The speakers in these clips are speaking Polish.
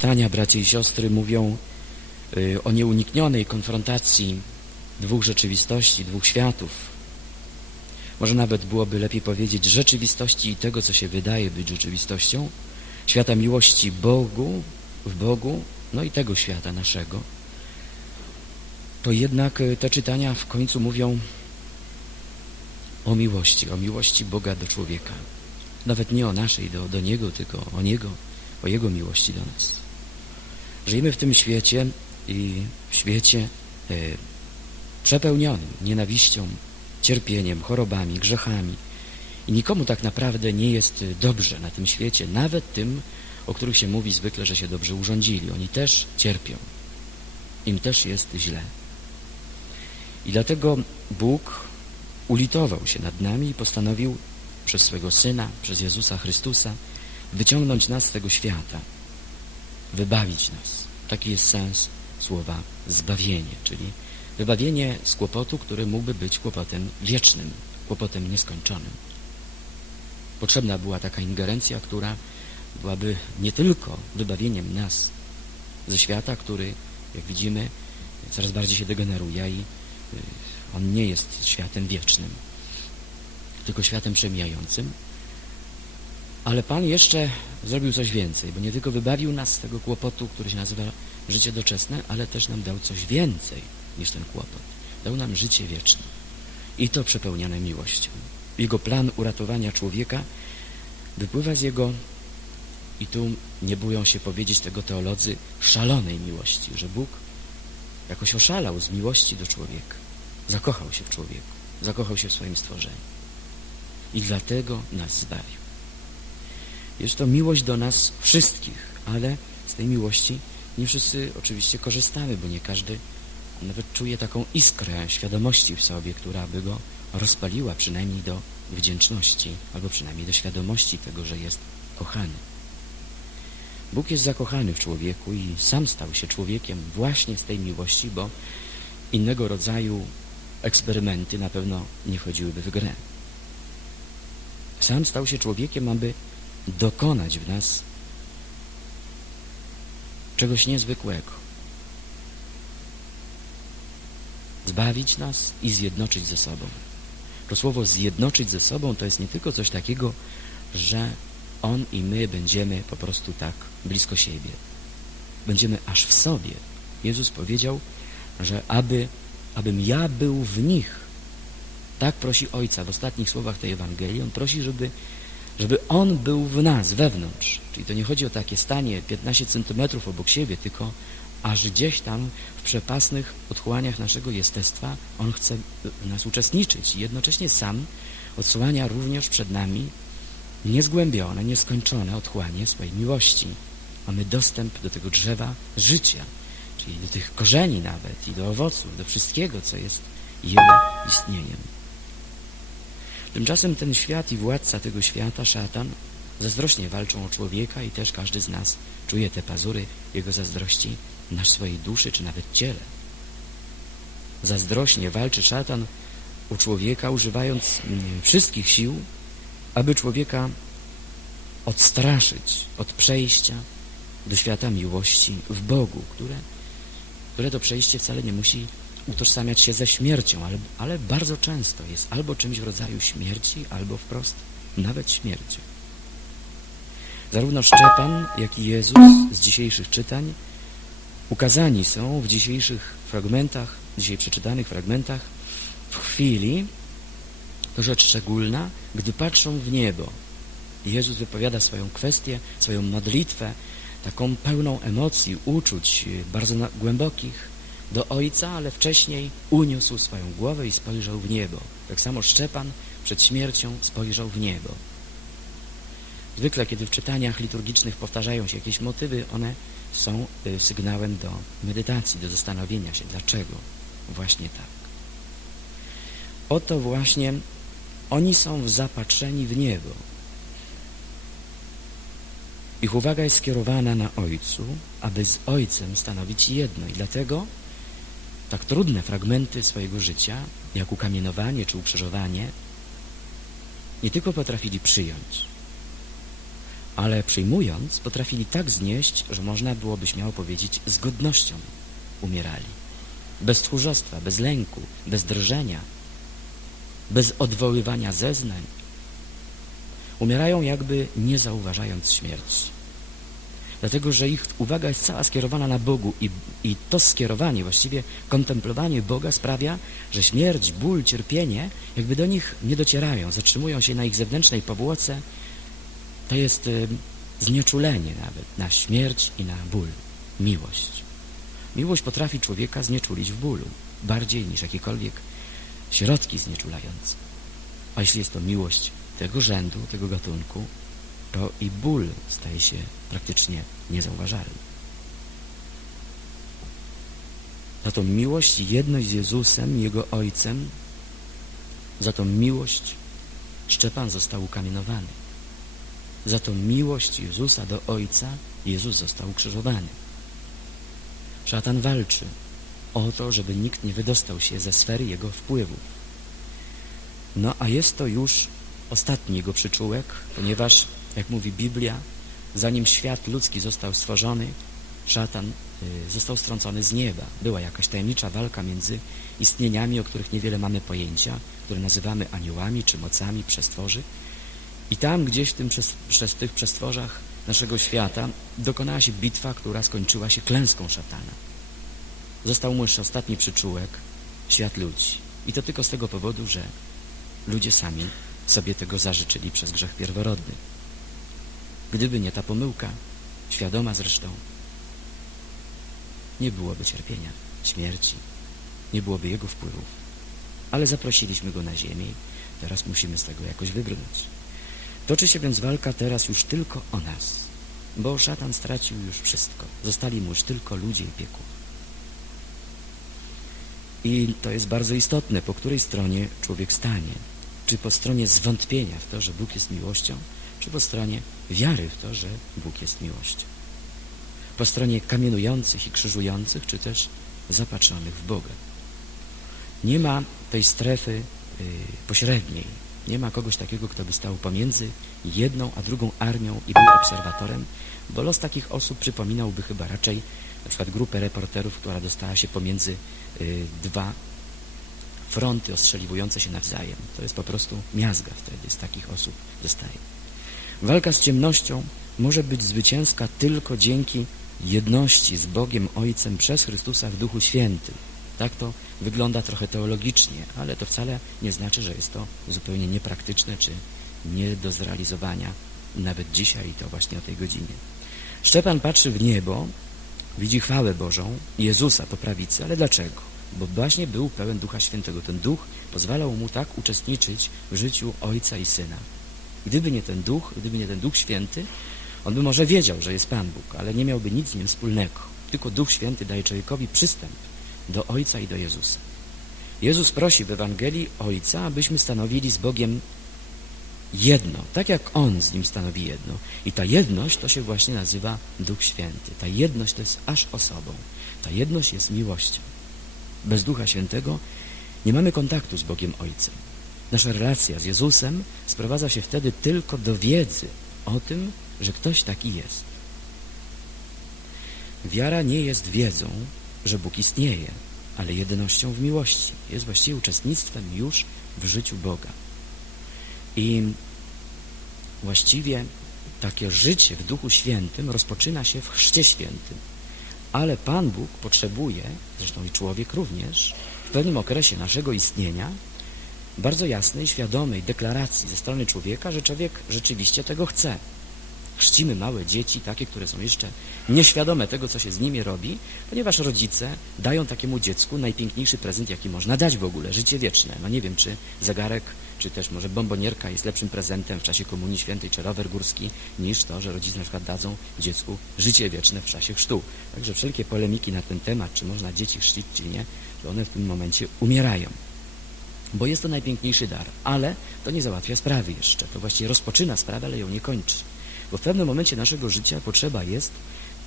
Tania, bracia i siostry, mówią y, o nieuniknionej konfrontacji dwóch rzeczywistości, dwóch światów. Może nawet byłoby lepiej powiedzieć rzeczywistości i tego, co się wydaje być rzeczywistością, świata miłości Bogu, w Bogu, no i tego świata naszego. To jednak y, te czytania w końcu mówią o miłości, o miłości Boga do człowieka. Nawet nie o naszej do, do Niego, tylko o Niego, o Jego miłości do nas. Żyjemy w tym świecie i w świecie e, przepełnionym nienawiścią, cierpieniem, chorobami, grzechami. I nikomu tak naprawdę nie jest dobrze na tym świecie, nawet tym, o których się mówi zwykle, że się dobrze urządzili. Oni też cierpią. Im też jest źle. I dlatego Bóg ulitował się nad nami i postanowił przez swego Syna, przez Jezusa Chrystusa wyciągnąć nas z tego świata, wybawić nas. Taki jest sens słowa zbawienie, czyli wybawienie z kłopotu, który mógłby być kłopotem wiecznym, kłopotem nieskończonym. Potrzebna była taka ingerencja, która byłaby nie tylko wybawieniem nas ze świata, który, jak widzimy, coraz bardziej się degeneruje i on nie jest światem wiecznym, tylko światem przemijającym, ale Pan jeszcze zrobił coś więcej, bo nie tylko wybawił nas z tego kłopotu, który się nazywa życie doczesne, ale też nam dał coś więcej niż ten kłopot. Dał nam życie wieczne i to przepełnione miłością. Jego plan uratowania człowieka wypływa z jego, i tu nie boją się powiedzieć tego teolodzy, szalonej miłości, że Bóg jakoś oszalał z miłości do człowieka. Zakochał się w człowieku, zakochał się w swoim stworzeniu. I dlatego nas zbawił. Jest to miłość do nas wszystkich, ale z tej miłości nie wszyscy oczywiście korzystamy, bo nie każdy nawet czuje taką iskrę świadomości w sobie, która by go rozpaliła przynajmniej do wdzięczności, albo przynajmniej do świadomości tego, że jest kochany. Bóg jest zakochany w człowieku i sam stał się człowiekiem właśnie z tej miłości, bo innego rodzaju eksperymenty na pewno nie wchodziłyby w grę. Sam stał się człowiekiem, aby dokonać w nas czegoś niezwykłego. Zbawić nas i zjednoczyć ze sobą. To słowo zjednoczyć ze sobą to jest nie tylko coś takiego, że On i my będziemy po prostu tak blisko siebie. Będziemy aż w sobie. Jezus powiedział, że aby, abym ja był w nich. Tak prosi Ojca w ostatnich słowach tej Ewangelii. On prosi, żeby żeby On był w nas, wewnątrz. Czyli to nie chodzi o takie stanie 15 centymetrów obok siebie, tylko aż gdzieś tam w przepasnych otchłaniach naszego jestestwa On chce w nas uczestniczyć i jednocześnie sam odsłania również przed nami niezgłębione, nieskończone otchłanie swojej miłości. Mamy dostęp do tego drzewa życia, czyli do tych korzeni nawet i do owoców, do wszystkiego, co jest Jego istnieniem. Tymczasem ten świat i władca tego świata, szatan, zazdrośnie walczą o człowieka i też każdy z nas czuje te pazury jego zazdrości na swojej duszy czy nawet ciele. Zazdrośnie walczy szatan u człowieka, używając mm, wszystkich sił, aby człowieka odstraszyć od przejścia do świata miłości w Bogu, które, które to przejście wcale nie musi utożsamiać się ze śmiercią, ale, ale bardzo często jest albo czymś w rodzaju śmierci, albo wprost nawet śmiercią. Zarówno Szczepan, jak i Jezus z dzisiejszych czytań ukazani są w dzisiejszych fragmentach, dzisiaj przeczytanych fragmentach w chwili, to rzecz szczególna, gdy patrzą w niebo. Jezus wypowiada swoją kwestię, swoją modlitwę, taką pełną emocji, uczuć bardzo głębokich, do Ojca, ale wcześniej uniósł swoją głowę i spojrzał w niebo. Tak samo Szczepan przed śmiercią spojrzał w niebo. Zwykle, kiedy w czytaniach liturgicznych powtarzają się jakieś motywy, one są y, sygnałem do medytacji, do zastanowienia się, dlaczego właśnie tak. Oto właśnie oni są zapatrzeni w niebo. Ich uwaga jest skierowana na Ojcu, aby z Ojcem stanowić jedno i dlatego tak trudne fragmenty swojego życia, jak ukamienowanie czy ukrzyżowanie, nie tylko potrafili przyjąć, ale przyjmując, potrafili tak znieść, że można byłoby śmiało powiedzieć, z godnością umierali. Bez tchórzostwa, bez lęku, bez drżenia, bez odwoływania zeznań. Umierają jakby nie zauważając śmierci. Dlatego, że ich uwaga jest cała skierowana na Bogu i, i to skierowanie, właściwie kontemplowanie Boga sprawia, że śmierć, ból, cierpienie jakby do nich nie docierają, zatrzymują się na ich zewnętrznej powłoce. To jest y, znieczulenie nawet na śmierć i na ból. Miłość. Miłość potrafi człowieka znieczulić w bólu, bardziej niż jakiekolwiek środki znieczulające. A jeśli jest to miłość tego rzędu, tego gatunku, to i ból staje się praktycznie niezauważalny. Za tą miłość i jedność z Jezusem, Jego Ojcem, za tą miłość Szczepan został ukamienowany. Za tą miłość Jezusa do Ojca Jezus został ukrzyżowany. Szatan walczy o to, żeby nikt nie wydostał się ze sfery jego wpływów. No a jest to już ostatni jego przyczółek, ponieważ jak mówi Biblia, zanim świat ludzki został stworzony, szatan y, został strącony z nieba. Była jakaś tajemnicza walka między istnieniami, o których niewiele mamy pojęcia, które nazywamy aniołami czy mocami przestworzy. I tam gdzieś w tym, przez, przez tych przestworzach naszego świata dokonała się bitwa, która skończyła się klęską szatana. Został mu jeszcze ostatni przyczółek, świat ludzi. I to tylko z tego powodu, że ludzie sami sobie tego zażyczyli przez grzech pierworodny. Gdyby nie ta pomyłka, świadoma zresztą, nie byłoby cierpienia, śmierci, nie byłoby jego wpływów. Ale zaprosiliśmy go na ziemię i teraz musimy z tego jakoś wybrnąć. Toczy się więc walka teraz już tylko o nas, bo szatan stracił już wszystko. Zostali mu już tylko ludzie i piekło. I to jest bardzo istotne, po której stronie człowiek stanie. Czy po stronie zwątpienia w to, że Bóg jest miłością, czy po stronie wiary w to, że Bóg jest miłością. Po stronie kamienujących i krzyżujących, czy też zapatrzonych w Boga. Nie ma tej strefy y, pośredniej. Nie ma kogoś takiego, kto by stał pomiędzy jedną a drugą armią i był obserwatorem, bo los takich osób przypominałby chyba raczej na przykład grupę reporterów, która dostała się pomiędzy y, dwa fronty ostrzeliwujące się nawzajem. To jest po prostu miazga wtedy z takich osób dostaje. Walka z ciemnością może być zwycięska tylko dzięki jedności z Bogiem Ojcem przez Chrystusa w Duchu Świętym. Tak to wygląda trochę teologicznie, ale to wcale nie znaczy, że jest to zupełnie niepraktyczne czy nie do zrealizowania nawet dzisiaj, to właśnie o tej godzinie. Szczepan patrzy w niebo, widzi chwałę Bożą, Jezusa po prawicy, ale dlaczego? Bo właśnie był pełen Ducha Świętego. Ten Duch pozwalał mu tak uczestniczyć w życiu Ojca i Syna. Gdyby nie ten Duch, gdyby nie ten Duch Święty, on by może wiedział, że jest Pan Bóg, ale nie miałby nic z nim wspólnego. Tylko Duch Święty daje człowiekowi przystęp do Ojca i do Jezusa. Jezus prosi w Ewangelii Ojca, abyśmy stanowili z Bogiem jedno, tak jak On z Nim stanowi jedno. I ta jedność to się właśnie nazywa Duch Święty. Ta jedność to jest aż osobą. Ta jedność jest miłością. Bez Ducha Świętego nie mamy kontaktu z Bogiem Ojcem. Nasza relacja z Jezusem sprowadza się wtedy tylko do wiedzy o tym, że ktoś taki jest. Wiara nie jest wiedzą, że Bóg istnieje, ale jednością w miłości. Jest właściwie uczestnictwem już w życiu Boga. I właściwie takie życie w Duchu Świętym rozpoczyna się w Chrzcie Świętym. Ale Pan Bóg potrzebuje, zresztą i człowiek również, w pewnym okresie naszego istnienia bardzo jasnej, świadomej deklaracji ze strony człowieka, że człowiek rzeczywiście tego chce. Chrzcimy małe dzieci, takie, które są jeszcze nieświadome tego, co się z nimi robi, ponieważ rodzice dają takiemu dziecku najpiękniejszy prezent, jaki można dać w ogóle, życie wieczne. No nie wiem, czy zegarek, czy też może bombonierka jest lepszym prezentem w czasie Komunii Świętej, czy rower górski, niż to, że rodzice na przykład dadzą dziecku życie wieczne w czasie chrztu. Także wszelkie polemiki na ten temat, czy można dzieci chrzcić, czy nie, to one w tym momencie umierają bo jest to najpiękniejszy dar, ale to nie załatwia sprawy jeszcze. To właściwie rozpoczyna sprawę, ale ją nie kończy. Bo w pewnym momencie naszego życia potrzeba jest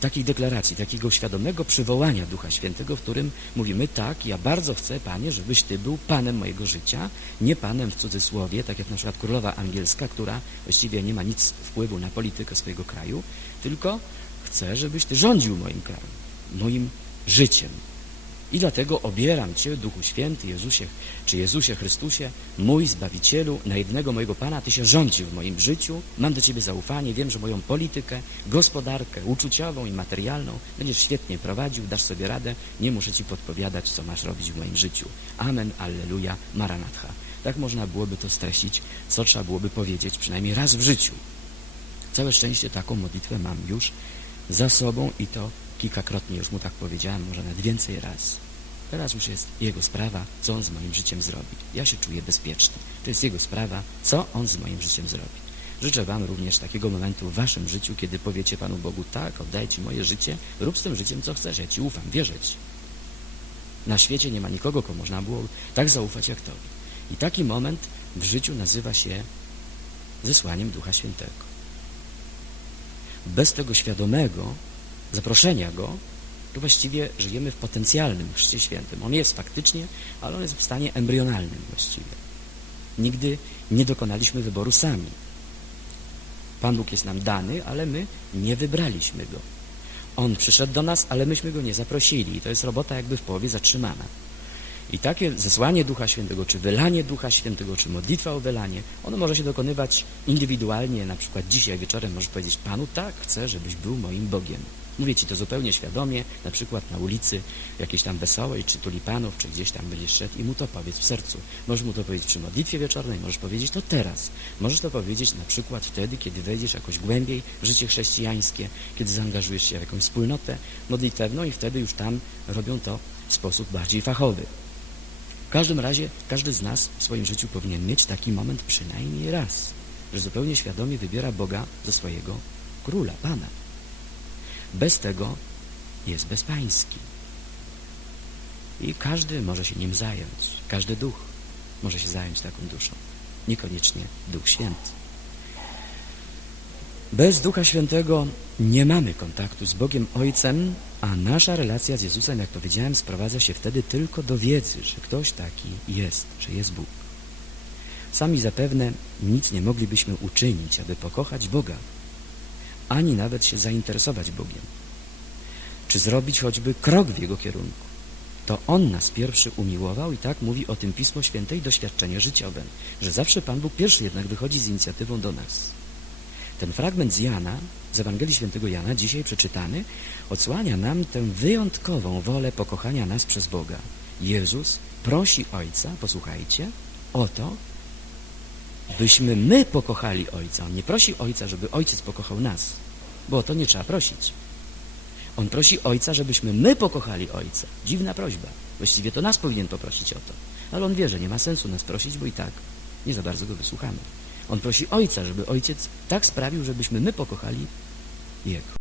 takiej deklaracji, takiego świadomego przywołania Ducha Świętego, w którym mówimy tak, ja bardzo chcę, Panie, żebyś Ty był Panem mojego życia, nie Panem w cudzysłowie, tak jak na przykład królowa angielska, która właściwie nie ma nic wpływu na politykę swojego kraju, tylko chcę, żebyś Ty rządził moim krajem, moim życiem. I dlatego obieram Cię, Duchu Święty, Jezusie, czy Jezusie Chrystusie, mój Zbawicielu, na jednego mojego Pana, Ty się rządzi w moim życiu, mam do Ciebie zaufanie, wiem, że moją politykę, gospodarkę, uczuciową i materialną będziesz świetnie prowadził, dasz sobie radę, nie muszę Ci podpowiadać, co masz robić w moim życiu. Amen, Alleluja, Maranatha. Tak można byłoby to streścić, co trzeba byłoby powiedzieć przynajmniej raz w życiu. Całe szczęście taką modlitwę mam już za sobą i to kilkakrotnie już mu tak powiedziałem, może nawet więcej raz. Teraz już jest jego sprawa, co on z moim życiem zrobi. Ja się czuję bezpieczny. To jest jego sprawa, co on z moim życiem zrobi. Życzę Wam również takiego momentu w Waszym życiu, kiedy powiecie Panu Bogu, tak, oddaj Ci moje życie, rób z tym życiem, co chcesz, ja Ci ufam, wierzę Ci. Na świecie nie ma nikogo, komu można było tak zaufać jak Tobie. I taki moment w życiu nazywa się zesłaniem Ducha Świętego. Bez tego świadomego zaproszenia Go, to właściwie żyjemy w potencjalnym Chrzcie Świętym. On jest faktycznie, ale on jest w stanie embrionalnym właściwie. Nigdy nie dokonaliśmy wyboru sami. Pan Bóg jest nam dany, ale my nie wybraliśmy Go. On przyszedł do nas, ale myśmy Go nie zaprosili. I to jest robota jakby w połowie zatrzymana. I takie zesłanie Ducha Świętego, czy wylanie Ducha Świętego, czy modlitwa o wylanie, ono może się dokonywać indywidualnie. Na przykład dzisiaj wieczorem możesz powiedzieć Panu, tak, chcę, żebyś był moim Bogiem. Mówię Ci to zupełnie świadomie, na przykład na ulicy jakiejś tam wesołej, czy tulipanów, czy gdzieś tam będziesz szedł i mu to powiedz w sercu. Możesz mu to powiedzieć przy modlitwie wieczornej, możesz powiedzieć to teraz. Możesz to powiedzieć na przykład wtedy, kiedy wejdziesz jakoś głębiej w życie chrześcijańskie, kiedy zaangażujesz się w jakąś wspólnotę modlitewną i wtedy już tam robią to w sposób bardziej fachowy. W każdym razie każdy z nas w swoim życiu powinien mieć taki moment przynajmniej raz, że zupełnie świadomie wybiera Boga ze swojego króla, Pana. Bez tego jest bezpański. I każdy może się nim zająć. Każdy duch może się zająć taką duszą. Niekoniecznie Duch Święty. Bez Ducha Świętego nie mamy kontaktu z Bogiem Ojcem, a nasza relacja z Jezusem, jak powiedziałem, sprowadza się wtedy tylko do wiedzy, że ktoś taki jest, że jest Bóg. Sami zapewne nic nie moglibyśmy uczynić, aby pokochać Boga, ani nawet się zainteresować Bogiem, czy zrobić choćby krok w Jego kierunku. To On nas pierwszy umiłował i tak mówi o tym Pismo Święte i doświadczenie życiowe, że zawsze Pan Bóg pierwszy jednak wychodzi z inicjatywą do nas. Ten fragment z Jana, z Ewangelii Świętego Jana, dzisiaj przeczytany, odsłania nam tę wyjątkową wolę pokochania nas przez Boga. Jezus prosi Ojca, posłuchajcie, o to, byśmy my pokochali Ojca. On nie prosi Ojca, żeby Ojciec pokochał nas, bo o to nie trzeba prosić. On prosi Ojca, żebyśmy my pokochali Ojca. Dziwna prośba. Właściwie to nas powinien poprosić o to. Ale On wie, że nie ma sensu nas prosić, bo i tak nie za bardzo Go wysłuchamy. On prosi Ojca, żeby Ojciec tak sprawił, żebyśmy my pokochali Jego.